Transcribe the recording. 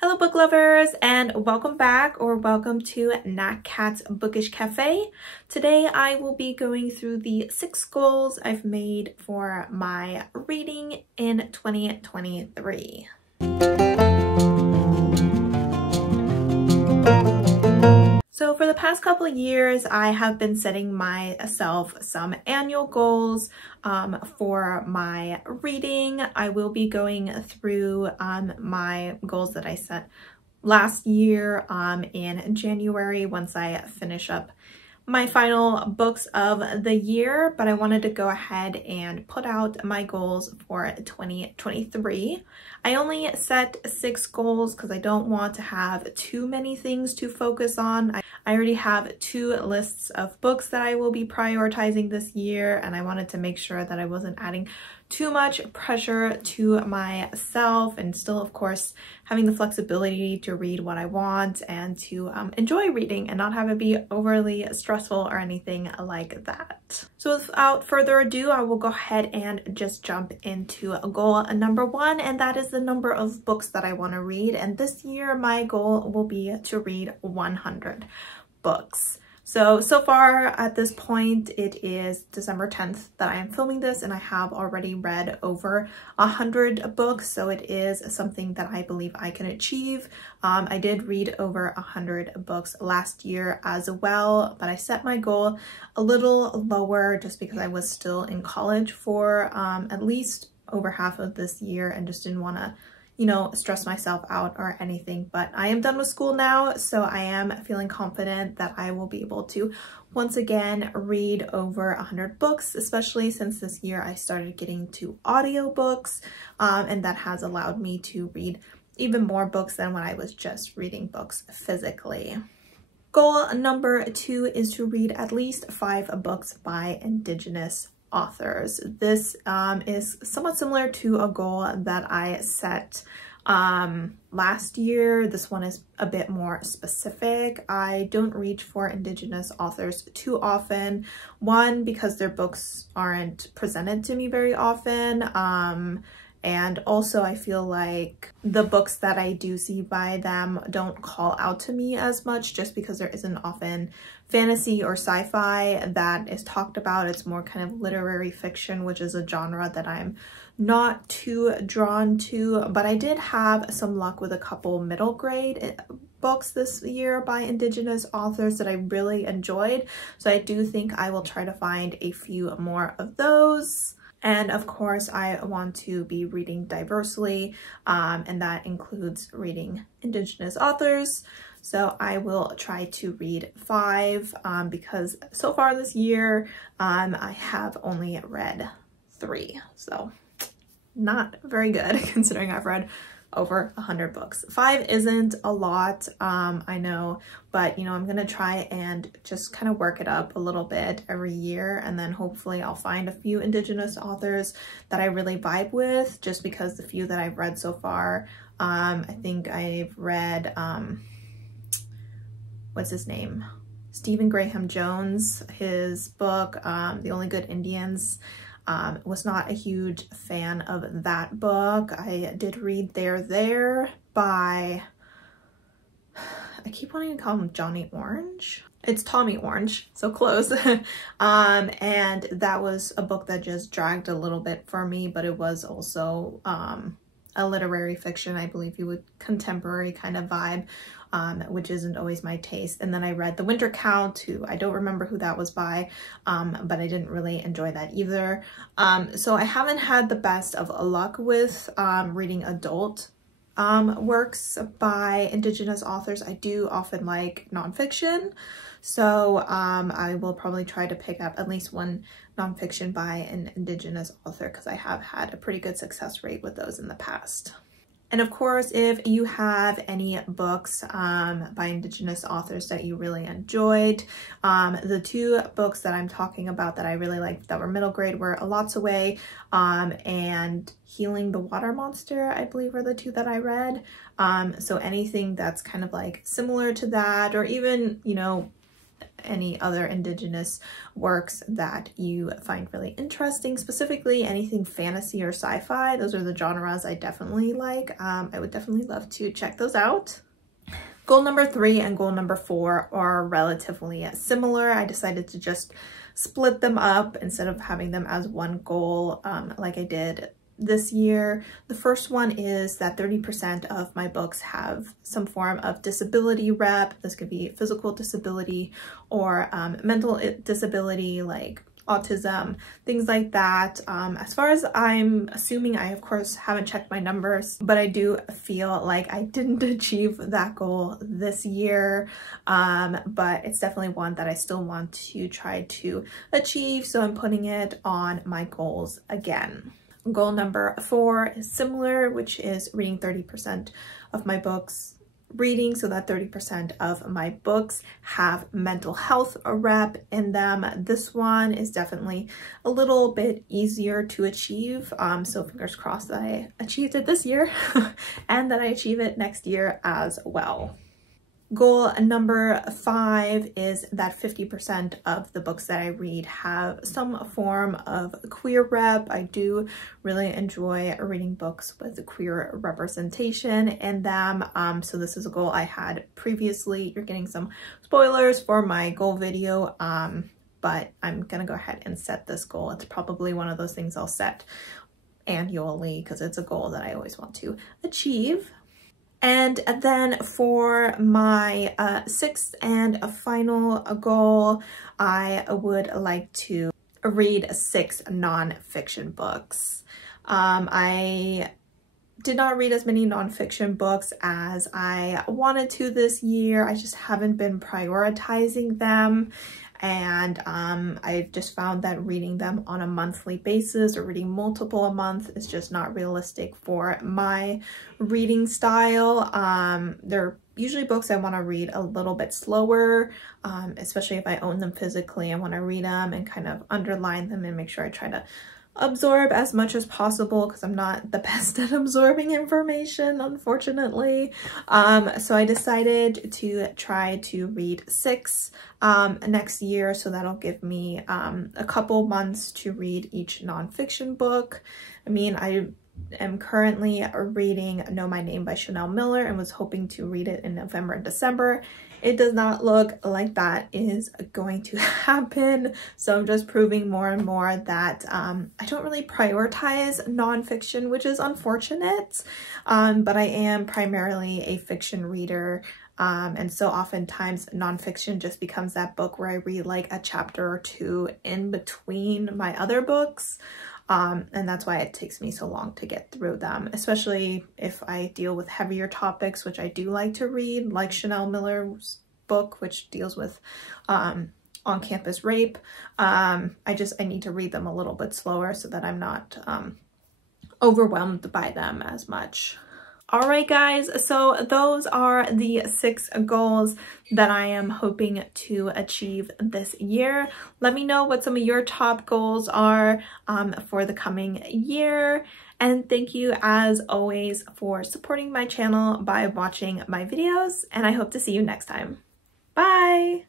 Hello book lovers, and welcome back or welcome to Nat Cat's Bookish Cafe. Today I will be going through the 6 goals I've made for my reading in 2023. So for the past couple of years, I have been setting myself some annual goals for my reading. I will be going through my goals that I set last year in January once I finish up my final books of the year, but I wanted to go ahead and put out my goals for 2023. I only set 6 goals because I don't want to have too many things to focus on. I already have 2 lists of books that I will be prioritizing this year, and I wanted to make sure that I wasn't adding too much pressure to myself, and still of course having the flexibility to read what I want and to enjoy reading and not have it be overly stressful or anything like that. So without further ado, I will go ahead and just jump into goal number 1, and that is the number of books that I want to read. And this year my goal will be to read 100 books. So far at this point, it is December 10th that I am filming this, and I have already read over 100 books. So it is something that I believe I can achieve. I did read over 100 books last year as well, but I set my goal a little lower just because I was still in college for at least over half of this year and just didn't want to stress myself out or anything. But I am done with school now, so I am feeling confident that I will be able to once again read over 100 books, especially since this year I started getting to audiobooks, and that has allowed me to read even more books than when I was just reading books physically. Goal number 2 is to read at least 5 books by Indigenous authors. This is somewhat similar to a goal that I set last year. This one is a bit more specific. I don't reach for Indigenous authors too often. One, because their books aren't presented to me very often. And also I feel like the books that I do see by them don't call out to me as much, just because there isn't often fantasy or sci-fi that is talked about. It's more kind of literary fiction, which is a genre that I'm not too drawn to. But I did have some luck with a couple middle grade books this year by Indigenous authors that I really enjoyed. So I do think I will try to find a few more of those. And of course, I want to be reading diversely, and that includes reading Indigenous authors. So I will try to read 5 because so far this year, I have only read 3. So not very good considering I've read over 100 books. 5 isn't a lot, I know, but I'm gonna try and just kind of work it up a little bit every year, and then hopefully I'll find a few Indigenous authors that I really vibe with, just because the few that I've read so far, I think I've read what's his name? Stephen Graham Jones, his book, The Only Good Indians. Was not a huge fan of that book. I did read There by, I keep wanting to call him Johnny Orange. It's Tommy Orange, so close. And that was a book that just dragged a little bit for me, but it was also a literary fiction, I believe you would, contemporary kind of vibe, which isn't always my taste. And then I read The Winter Count, who I don't remember who that was by, but I didn't really enjoy that either. So I haven't had the best of luck with reading adult works by Indigenous authors. I do often like nonfiction, so I will probably try to pick up at least one nonfiction by an Indigenous author, because I have had a pretty good success rate with those in the past. And of course, if you have any books by Indigenous authors that you really enjoyed, the 2 books that I'm talking about that I really liked that were middle grade were A Lot's Away and Healing the Water Monster, I believe are the 2 that I read. So anything that's kind of like similar to that, or even, any other Indigenous works that you find really interesting, specifically anything fantasy or sci-fi. Those are the genres I definitely like. I would definitely love to check those out. Goal number 3 and goal number 4 are relatively similar. I decided to just split them up instead of having them as one goal like I did this year. The first one is that 30% of my books have some form of disability rep. This could be physical disability or mental disability like autism, things like that. As far as I'm assuming, I of course haven't checked my numbers, but I do feel like I didn't achieve that goal this year, but it's definitely one that I still want to try to achieve, so I'm putting it on my goals again. Goal number 4 is similar, which is reading 30% of my books. Reading so that 30% of my books have mental health rep in them. This one is definitely a little bit easier to achieve, so fingers crossed that I achieved it this year and that I achieve it next year as well. Goal number 5 is that 50% of the books that I read have some form of queer rep. I do really enjoy reading books with queer representation in them. So this is a goal I had previously. You're getting some spoilers for my goal video, but I'm gonna go ahead and set this goal. It's probably one of those things I'll set annually because it's a goal that I always want to achieve. And then for my 6th and final goal, I would like to read 6 nonfiction books. I did not read as many nonfiction books as I wanted to this year. I just haven't been prioritizing them. And I just found that reading them on a monthly basis or reading multiple a month is just not realistic for my reading style. They're usually books I want to read a little bit slower, especially if I own them physically. I want to read them and kind of underline them and make sure I try to absorb as much as possible because I'm not the best at absorbing information, unfortunately. So I decided to try to read 6 next year, so that'll give me a couple months to read each nonfiction book. I mean, I am currently reading Know My Name by Chanel Miller and was hoping to read it in November and December. It does not look like that is going to happen, so I'm just proving more and more that I don't really prioritize nonfiction, which is unfortunate, but I am primarily a fiction reader, and so oftentimes nonfiction just becomes that book where I read like a chapter or 2 in between my other books. And that's why it takes me so long to get through them, especially if I deal with heavier topics, which I do like to read, like Chanel Miller's book, which deals with on-campus rape. I need to read them a little bit slower so that I'm not overwhelmed by them as much. All right, guys, so those are the 6 goals that I am hoping to achieve this year. Let me know what some of your top goals are for the coming year. And thank you, as always, for supporting my channel by watching my videos. And I hope to see you next time. Bye!